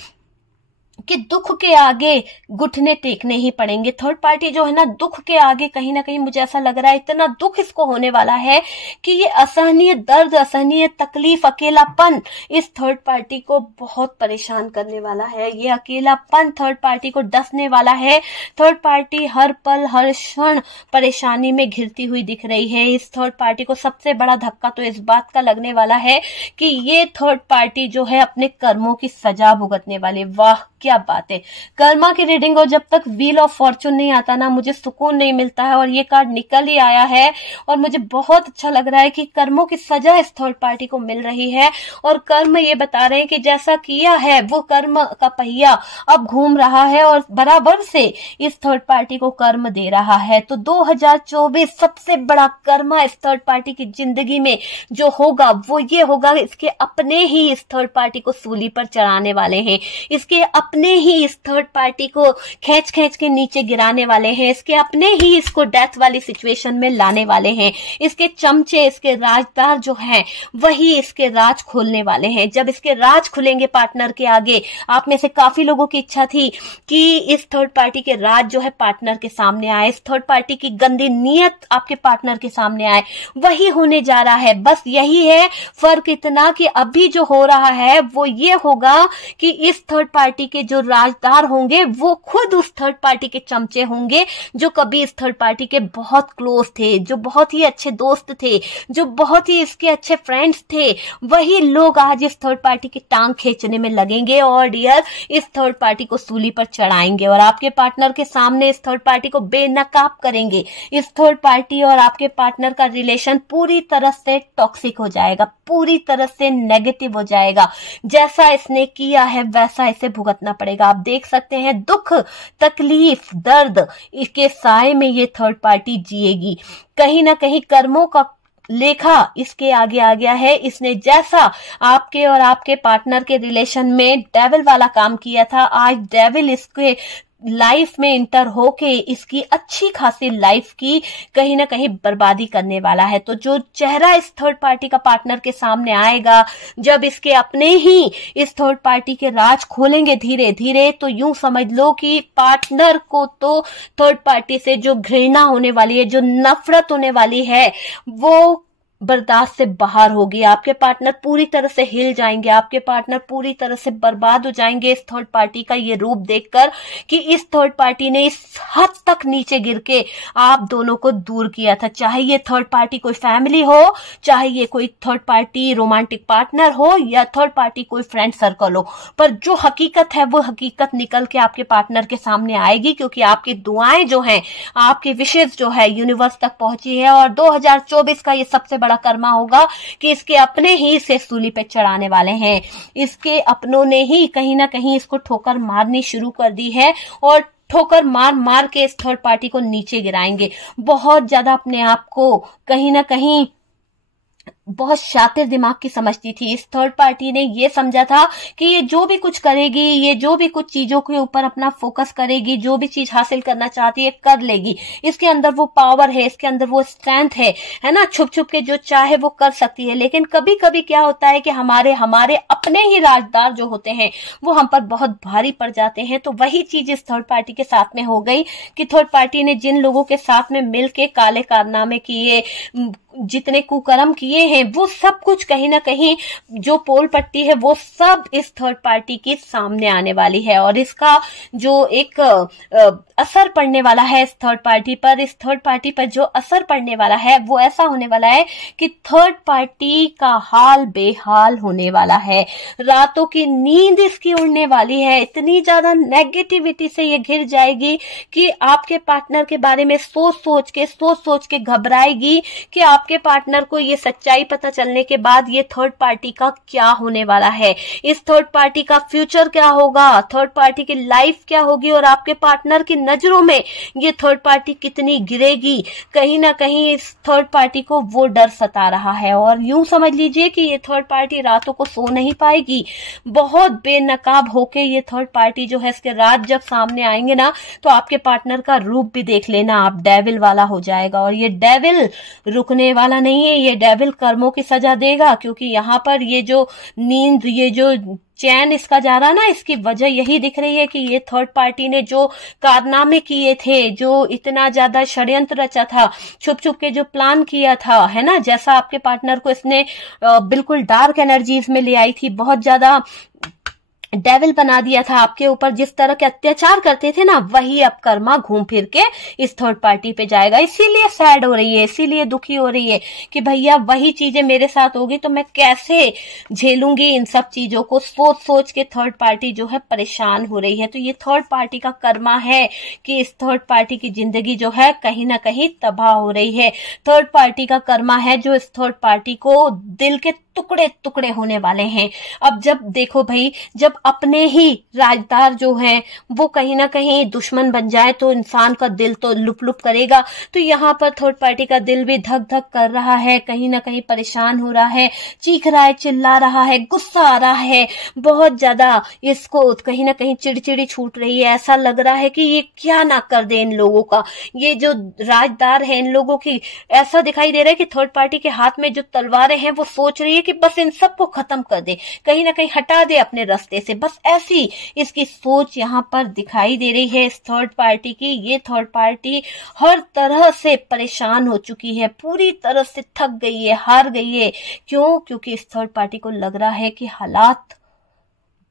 कि दुख के आगे घुटने टेकने ही पड़ेंगे। थर्ड पार्टी जो है ना दुख के आगे कहीं ना कहीं मुझे ऐसा लग रहा है इतना दुख इसको होने वाला है कि ये असहनीय दर्द, असहनीय तकलीफ, अकेलापन इस थर्ड पार्टी को बहुत परेशान करने वाला है। ये अकेलापन थर्ड पार्टी को डसने वाला है। थर्ड पार्टी हर पल हर क्षण परेशानी में घिरती हुई दिख रही है। इस थर्ड पार्टी को सबसे बड़ा धक्का तो इस बात का लगने वाला है कि ये थर्ड पार्टी जो है अपने कर्मों की सजा भुगतने वाली। वाह क्या बात है। कर्मा की रीडिंग और जब तक व्हील ऑफ फॉर्चून नहीं आता ना मुझे सुकून नहीं मिलता है, और ये कार्ड निकल ही आया है और मुझे बहुत अच्छा लग रहा है कि कर्मों की सजा इस थर्ड पार्टी को मिल रही है। और कर्म ये बता रहे हैं कि जैसा किया है वो कर्म का पहिया अब घूम रहा है और बराबर से इस थर्ड पार्टी को कर्म दे रहा है। तो 2024 सबसे बड़ा कर्मा इस थर्ड पार्टी की जिंदगी में जो होगा वो ये होगा, इसके अपने ही इस थर्ड पार्टी को सूली पर चढ़ाने वाले हैं। इसके अपने ही इस थर्ड पार्टी को खींच खींच के नीचे गिराने वाले हैं। इसके अपने ही इसको डेथ वाली सिचुएशन में लाने वाले हैं। इसके चमचे, इसके राजदार जो हैं वही इसके राज खोलने वाले हैं। जब इसके राज खुलेंगे पार्टनर के आगे, आप में से काफी लोगों की इच्छा थी कि इस थर्ड पार्टी के राज जो है पार्टनर के सामने आए, इस थर्ड पार्टी की गंदी नीयत आपके पार्टनर के सामने आए, वही होने जा रहा है। बस यही है फर्क इतना कि अभी जो हो रहा है वो ये होगा कि इस थर्ड पार्टी के जो राजदार होंगे वो खुद उस थर्ड पार्टी के चमचे होंगे जो कभी इस थर्ड पार्टी के बहुत क्लोज थे, जो बहुत ही अच्छे दोस्त थे, जो बहुत ही इसके अच्छे फ्रेंड्स थे। वही लोग आज इस थर्ड पार्टी की टांग खींचने में लगेंगे और डियर इस थर्ड पार्टी को सूली पर चढ़ाएंगे और आपके पार्टनर के सामने इस थर्ड पार्टी को बेनकाब करेंगे। इस थर्ड पार्टी और आपके पार्टनर का रिलेशन पूरी तरह से टॉक्सिक हो जाएगा, पूरी तरह से नेगेटिव हो जाएगा। जैसा इसने किया है वैसा इसे भुगतना पड़ेगा। आप देख सकते हैं दुख, तकलीफ, दर्द, इसके साए में ये थर्ड पार्टी जिएगी। कहीं ना कहीं कर्मों का लेखा इसके आगे आ गया है। इसने जैसा आपके और आपके पार्टनर के रिलेशन में डेविल वाला काम किया था, आज डेविल इसके लाइफ में इंटर होके इसकी अच्छी खासी लाइफ की कहीं ना कहीं बर्बादी करने वाला है। तो जो चेहरा इस थर्ड पार्टी का पार्टनर के सामने आएगा, जब इसके अपने ही इस थर्ड पार्टी के राज खोलेंगे धीरे धीरे, तो यूं समझ लो कि पार्टनर को तो थर्ड पार्टी से जो घृणा होने वाली है, जो नफरत होने वाली है, वो बर्दाश्त से बाहर होगी। आपके पार्टनर पूरी तरह से हिल जाएंगे, आपके पार्टनर पूरी तरह से बर्बाद हो जाएंगे इस थर्ड पार्टी का ये रूप देखकर कि इस थर्ड पार्टी ने इस हद तक नीचे गिर के आप दोनों को दूर किया था। चाहे ये थर्ड पार्टी कोई फैमिली हो, चाहे ये कोई थर्ड पार्टी रोमांटिक पार्टनर हो या थर्ड पार्टी कोई फ्रेंड सर्कल हो, पर जो हकीकत है वो हकीकत निकल के आपके पार्टनर के सामने आएगी, क्योंकि आपकी दुआएं जो हैं, आपकी विशेष जो है यूनिवर्स तक पहुंची है। और 2024 का ये सबसे बड़ा कर्मा होगा कि इसके अपने ही इसे सूली पे चढ़ाने वाले हैं। इसके अपनों ने ही कहीं ना कहीं इसको ठोकर मारनी शुरू कर दी है और ठोकर मार मार के इस थर्ड पार्टी को नीचे गिराएंगे। बहुत ज्यादा अपने आप को कहीं ना कहीं बहुत शातिर दिमाग की समझती थी। इस थर्ड पार्टी ने ये समझा था कि ये जो भी कुछ करेगी, ये जो भी कुछ चीजों के ऊपर अपना फोकस करेगी, जो भी चीज हासिल करना चाहती है कर लेगी, इसके अंदर वो पावर है, इसके अंदर वो स्ट्रेंथ है ना, छुप छुप के जो चाहे वो कर सकती है। लेकिन कभी कभी क्या होता है कि हमारे अपने ही राजदार जो होते हैं वो हम पर बहुत भारी पड़ जाते हैं। तो वही चीज इस थर्ड पार्टी के साथ में हो गई कि थर्ड पार्टी ने जिन लोगों के साथ में मिलके काले कारनामे किए, जितने कुकर्म किए हैं, वो सब कुछ कहीं ना कहीं जो पोल पट्टी है वो सब इस थर्ड पार्टी के सामने आने वाली है। और इसका जो एक असर पड़ने वाला है इस थर्ड पार्टी पर जो असर पड़ने वाला है वो ऐसा होने वाला है कि थर्ड पार्टी का हाल बेहाल होने वाला है। रातों की नींद इसकी उड़ने वाली है, इतनी ज्यादा नेगेटिविटी से ये घिर जाएगी कि आपके पार्टनर के बारे में सोच सोच के घबराएगी कि आपके पार्टनर को ये सच्चाई पता चलने के बाद ये थर्ड पार्टी का क्या होने वाला है, इस थर्ड पार्टी का फ्यूचर क्या होगा, थर्ड पार्टी की लाइफ क्या होगी, और आपके पार्टनर की नजरों में ये थर्ड पार्टी कितनी गिरेगी। कहीं ना कहीं इस थर्ड पार्टी को वो डर सता रहा है। और यूं समझ लीजिए कि ये थर्ड पार्टी रातों को सो नहीं पाएगी। बहुत बेनकाब होके ये थर्ड पार्टी जो है, इसके रात जब सामने आएंगे ना, तो आपके पार्टनर का रूप भी देख लेना आप, डेविल वाला हो जाएगा। और ये डेविल रुकने वाला नहीं है, ये डेविल कर्मों की सजा देगा। क्योंकि यहाँ पर ये जो नींद, ये जो चैन इसका जा रहा ना, इसकी वजह यही दिख रही है कि ये थर्ड पार्टी ने जो कारनामे किए थे, जो इतना ज्यादा षड्यंत्र रचा था, छुप छुप के जो प्लान किया था, है ना, जैसा आपके पार्टनर को इसने बिल्कुल डार्क एनर्जीज में ले आई थी, बहुत ज्यादा डेविल बना दिया था आपके ऊपर, जिस तरह के अत्याचार करते थे ना, वही अब कर्मा घूम फिर के इस थर्ड पार्टी पे जाएगा। इसीलिए सैड हो रही है, इसीलिए दुखी हो रही है कि भैया वही चीजें मेरे साथ होगी तो मैं कैसे झेलूंगी इन सब चीजों को। सोच सोच के थर्ड पार्टी जो है परेशान हो रही है। तो ये थर्ड पार्टी का कर्मा है कि इस थर्ड पार्टी की जिंदगी जो है कहीं ना कहीं तबाह हो रही है। थर्ड पार्टी का कर्मा है जो इस थर्ड पार्टी को दिल के टुकड़े टुकड़े होने वाले हैं। अब जब देखो भाई, जब अपने ही राजदार जो हैं वो कहीं ना कहीं दुश्मन बन जाए तो इंसान का दिल तो लुप लुप करेगा। तो यहाँ पर थर्ड पार्टी का दिल भी धक धक कर रहा है, कहीं ना कहीं परेशान हो रहा है, चीख रहा है, चिल्ला रहा है, गुस्सा आ रहा है, बहुत ज्यादा इसको कहीं ना कहीं चिड़चिड़ी छूट रही है। ऐसा लग रहा है कि ये क्या ना कर दे इन लोगों का, ये जो राजदार है इन लोगों की। ऐसा दिखाई दे रहा है कि थर्ड पार्टी के हाथ में जो तलवारें हैं वो सोच रही है कि बस इन सबको खत्म कर दे, कहीं ना कहीं हटा दे अपने रास्ते से। बस ऐसी इसकी सोच यहाँ पर दिखाई दे रही है इस थर्ड पार्टी की। ये थर्ड पार्टी हर तरह से परेशान हो चुकी है, पूरी तरह से थक गई है, हार गई है। क्यों? क्योंकि इस थर्ड पार्टी को लग रहा है कि हालात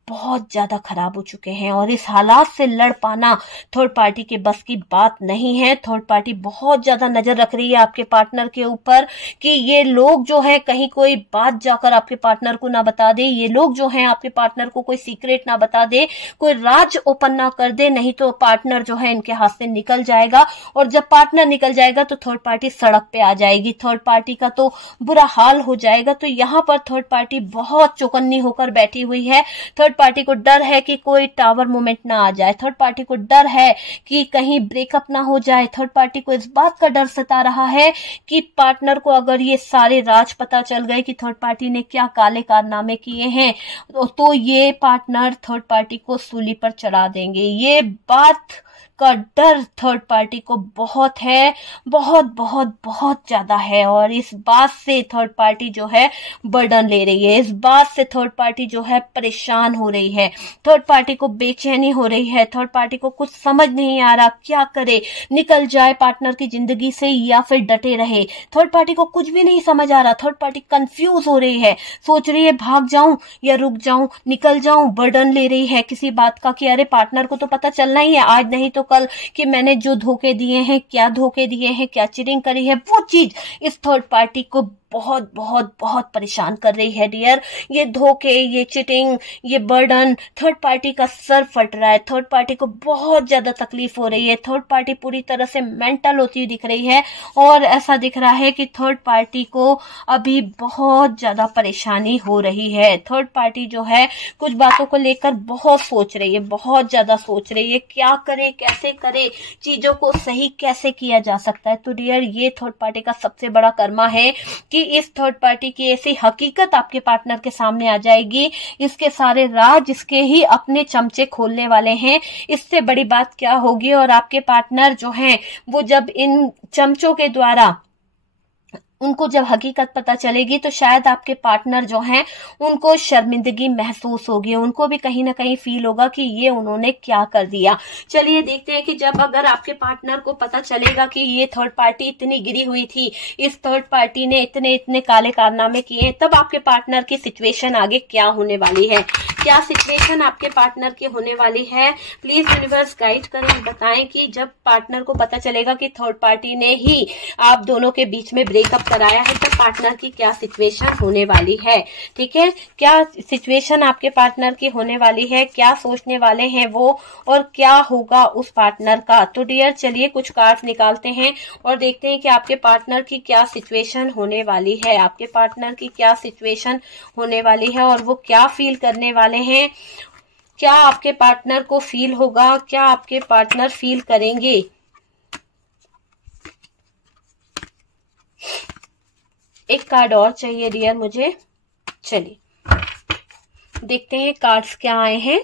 बहुत ज्यादा खराब हो चुके हैं और इस हालात से लड़ पाना थर्ड पार्टी के बस की बात नहीं है। थर्ड पार्टी बहुत ज्यादा नजर रख रही है आपके पार्टनर के ऊपर कि ये लोग जो है कहीं कोई बात जाकर आपके पार्टनर को ना बता दे, ये लोग जो हैं आपके पार्टनर को कोई सीक्रेट ना बता दे, कोई राज ओपन ना कर दे, नहीं तो पार्टनर जो है इनके हाथ से निकल जाएगा। और जब पार्टनर निकल जाएगा तो थर्ड पार्टी सड़क पे आ जाएगी, थर्ड पार्टी का तो बुरा हाल हो जाएगा। तो यहाँ पर थर्ड पार्टी बहुत चौकन्नी होकर बैठी हुई है। थर्ड पार्टी को डर है कि कोई टावर मूवमेंट ना आ जाए, थर्ड पार्टी को डर है कि कहीं ब्रेकअप ना हो जाए, थर्ड पार्टी को इस बात का डर सता रहा है कि पार्टनर को अगर ये सारे राज पता चल गए कि थर्ड पार्टी ने क्या काले कारनामे किए हैं तो ये पार्टनर थर्ड पार्टी को सूली पर चढ़ा देंगे। ये बात का डर थर्ड पार्टी को बहुत है, बहुत बहुत बहुत ज्यादा है। और इस बात से थर्ड पार्टी जो है बर्डन ले रही है, इस बात से थर्ड पार्टी जो है परेशान हो रही है, थर्ड पार्टी को बेचैनी हो रही है, थर्ड पार्टी को कुछ समझ नहीं आ रहा क्या करे, निकल जाए पार्टनर की जिंदगी से या फिर डटे रहे। थर्ड पार्टी को कुछ भी नहीं समझ आ रहा, थर्ड पार्टी कंफ्यूज हो रही है, सोच रही है भाग जाऊं या रुक जाऊं, निकल जाऊं। बर्डन ले रही है किसी बात का कि अरे पार्टनर को तो पता चलना ही है आज नहीं तो कल कि मैंने जो धोखे दिए हैं, क्या धोखे दिए हैं, क्या चीटिंग करी है, वो चीज इस थर्ड पार्टी को बहुत बहुत बहुत परेशान कर रही है डियर। ये धोखे, ये चीटिंग, ये बर्डन, थर्ड पार्टी का सर फट रहा है, थर्ड पार्टी को बहुत ज्यादा तकलीफ हो रही है, थर्ड पार्टी पूरी तरह से मेंटल होती हुई दिख रही है। और ऐसा दिख रहा है कि थर्ड पार्टी को अभी बहुत ज्यादा परेशानी हो रही है। थर्ड पार्टी जो है कुछ बातों को लेकर बहुत सोच रही है, बहुत ज्यादा सोच रही है, क्या करे, कैसे करे, चीजों को सही कैसे किया जा सकता है। तो डियर ये थर्ड पार्टी का सबसे बड़ा कर्मा है कि इस थर्ड पार्टी की ऐसी हकीकत आपके पार्टनर के सामने आ जाएगी, इसके सारे राज इसके ही अपने चमचे खोलने वाले हैं। इससे बड़ी बात क्या होगी, और आपके पार्टनर जो हैं वो जब इन चमचों के द्वारा उनको जब हकीकत पता चलेगी तो शायद आपके पार्टनर जो हैं उनको शर्मिंदगी महसूस होगी, उनको भी कहीं ना कहीं फील होगा कि ये उन्होंने क्या कर दिया। चलिए देखते हैं कि जब अगर आपके पार्टनर को पता चलेगा कि ये थर्ड पार्टी इतनी गिरी हुई थी, इस थर्ड पार्टी ने इतने इतने काले कारनामे किए, तब आपके पार्टनर की सिचुएशन आगे क्या होने वाली है, क्या सिचुएशन आपके पार्टनर की होने वाली है। प्लीज यूनिवर्स गाइड करें, बताएं कि जब पार्टनर को पता चलेगा कि थर्ड पार्टी ने ही आप दोनों के बीच में ब्रेकअप कराया है, तब पार्टनर की क्या सिचुएशन होने वाली है। ठीक है, क्या सिचुएशन आपके पार्टनर की होने वाली है, क्या सोचने वाले हैं वो, और क्या होगा उस पार्टनर का। तो डियर चलिए कुछ कार्ड्स निकालते हैं और देखते हैं कि आपके पार्टनर की क्या सिचुएशन होने वाली है, आपके पार्टनर की क्या सिचुएशन होने वाली है और वो क्या फील करने वाले हैं। क्या आपके पार्टनर को फील होगा, क्या आपके पार्टनर फील करेंगे। एक कार्ड और चाहिए डियर मुझे। चलिए देखते हैं कार्ड्स क्या आए हैं।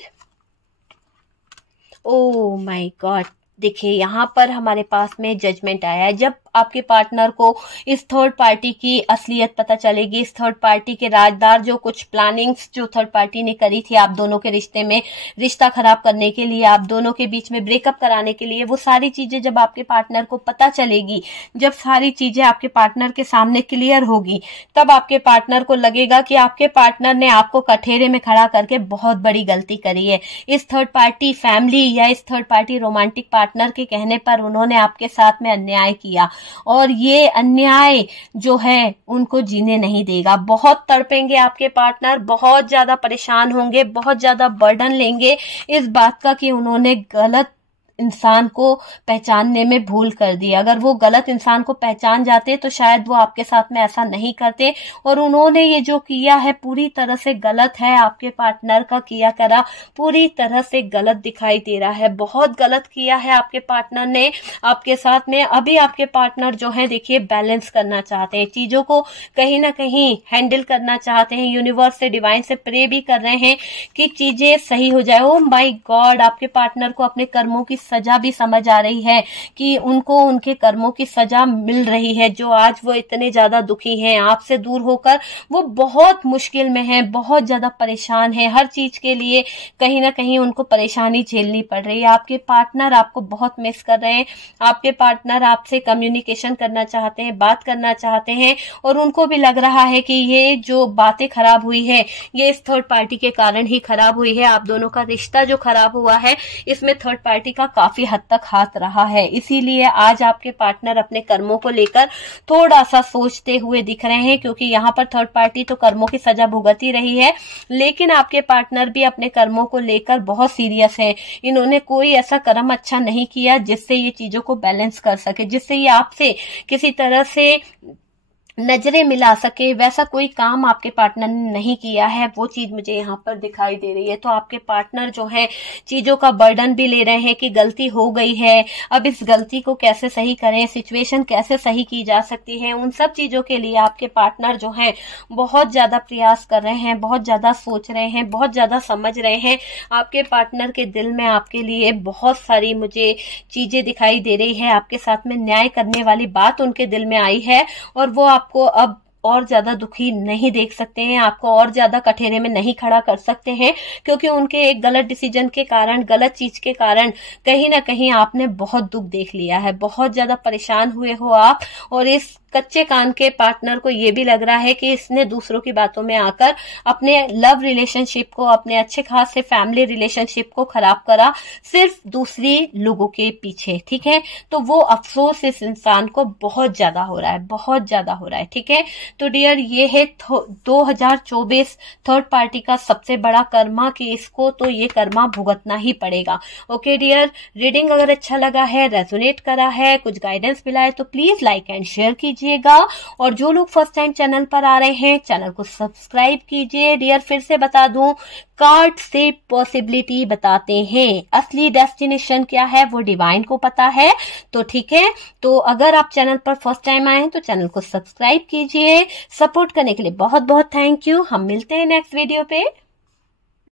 ओह माय गॉड, देखिए यहाँ पर हमारे पास में जजमेंट आया है। जब आपके पार्टनर को इस थर्ड पार्टी की असलियत पता चलेगी, इस थर्ड पार्टी के राजदार जो कुछ प्लानिंग्स जो थर्ड पार्टी ने करी थी आप दोनों के रिश्ते में, रिश्ता खराब करने के लिए, आप दोनों के बीच में ब्रेकअप कराने के लिए, वो सारी चीजें जब आपके पार्टनर को पता चलेगी, जब सारी चीजें आपके पार्टनर के सामने क्लियर होगी, तब आपके पार्टनर को लगेगा कि आपके पार्टनर ने आपको कठेरे में खड़ा करके बहुत बड़ी गलती करी है। इस थर्ड पार्टी फैमिली या इस थर्ड पार्टी रोमांटिक पार्टनर के कहने पर उन्होंने आपके साथ में अन्याय किया, और ये अन्याय जो है उनको जीने नहीं देगा। बहुत तड़पेंगे आपके पार्टनर, बहुत ज्यादा परेशान होंगे, बहुत ज्यादा बर्डन लेंगे इस बात का कि उन्होंने गलत इंसान को पहचानने में भूल कर दी। अगर वो गलत इंसान को पहचान जाते तो शायद वो आपके साथ में ऐसा नहीं करते, और उन्होंने ये जो किया है पूरी तरह से गलत है। आपके पार्टनर का किया करा पूरी तरह से गलत दिखाई दे रहा है, बहुत गलत किया है आपके पार्टनर ने आपके साथ में। अभी आपके पार्टनर जो है देखिए बैलेंस करना चाहते हैं, चीजों को कहीं ना कहीं हैंडल करना चाहते हैं, यूनिवर्स से डिवाइन से प्रे भी कर रहे हैं कि चीजें सही हो जाए। ओ माय गॉड, आपके पार्टनर को अपने कर्मों की सजा भी समझ आ रही है कि उनको उनके कर्मों की सजा मिल रही है। जो आज वो इतने ज्यादा दुखी हैं आपसे दूर होकर, वो बहुत मुश्किल में हैं, बहुत ज्यादा परेशान हैं, हर चीज के लिए कहीं ना कहीं उनको परेशानी झेलनी पड़ रही है। आपके पार्टनर आपको बहुत मिस कर रहे हैं, आपके पार्टनर आपसे कम्युनिकेशन करना चाहते हैं, बात करना चाहते हैं, और उनको भी लग रहा है कि ये जो बातें खराब हुई है ये इस थर्ड पार्टी के कारण ही खराब हुई है। आप दोनों का रिश्ता जो खराब हुआ है इसमें थर्ड पार्टी का काफी हद तक हाथ रहा है, इसीलिए आज आपके पार्टनर अपने कर्मों को लेकर थोड़ा सा सोचते हुए दिख रहे हैं, क्योंकि यहाँ पर थर्ड पार्टी तो कर्मों की सजा भुगत ही रही है, लेकिन आपके पार्टनर भी अपने कर्मों को लेकर बहुत सीरियस है। इन्होंने कोई ऐसा कर्म अच्छा नहीं किया जिससे ये चीजों को बैलेंस कर सके, जिससे ये आपसे किसी तरह से नजरें मिला सके, वैसा कोई काम आपके पार्टनर ने नहीं किया है, वो चीज मुझे यहाँ पर दिखाई दे रही है। तो आपके पार्टनर जो है चीजों का बर्डन भी ले रहे हैं कि गलती हो गई है, अब इस गलती को कैसे सही करें, सिचुएशन कैसे सही की जा सकती है, उन सब चीजों के लिए आपके पार्टनर जो है बहुत ज्यादा प्रयास कर रहे हैं, बहुत ज्यादा सोच रहे हैं, बहुत ज्यादा समझ रहे हैं। आपके पार्टनर के दिल में आपके लिए बहुत सारी मुझे चीजें दिखाई दे रही है, आपके साथ में न्याय करने वाली बात उनके दिल में आई है, और वो आपको अब और ज्यादा दुखी नहीं देख सकते हैं, आपको और ज्यादा कठेरे में नहीं खड़ा कर सकते हैं, क्योंकि उनके एक गलत डिसीजन के कारण, गलत चीज के कारण कहीं ना कहीं आपने बहुत दुख देख लिया है, बहुत ज्यादा परेशान हुए हो आप। और इस कच्चे कान के पार्टनर को ये भी लग रहा है कि इसने दूसरों की बातों में आकर अपने लव रिलेशनशिप को, अपने अच्छे खास से फैमिली रिलेशनशिप को खराब करा सिर्फ दूसरी लोगों के पीछे। ठीक है, तो वो अफसोस इस इंसान को बहुत ज्यादा हो रहा है, बहुत ज्यादा हो रहा है। ठीक है, तो डियर ये है 2024 थर्ड पार्टी का सबसे बड़ा कर्मा कि इसको तो ये कर्मा भुगतना ही पड़ेगा। ओके डियर, रीडिंग अगर अच्छा लगा है, रेजोनेट करा है, कुछ गाइडेंस मिला है तो प्लीज लाइक एंड शेयर कीजिए। कीजिएगा। और जो लोग फर्स्ट टाइम चैनल पर आ रहे हैं, चैनल को सब्सक्राइब कीजिए। डियर, फिर से बता दूं, कार्ड से पॉसिबिलिटी बताते हैं, असली डेस्टिनेशन क्या है वो डिवाइन को पता है। तो ठीक है, तो अगर आप चैनल पर फर्स्ट टाइम आए हैं तो चैनल को सब्सक्राइब कीजिए। सपोर्ट करने के लिए बहुत बहुत थैंक यू। हम मिलते हैं नेक्स्ट वीडियो पे।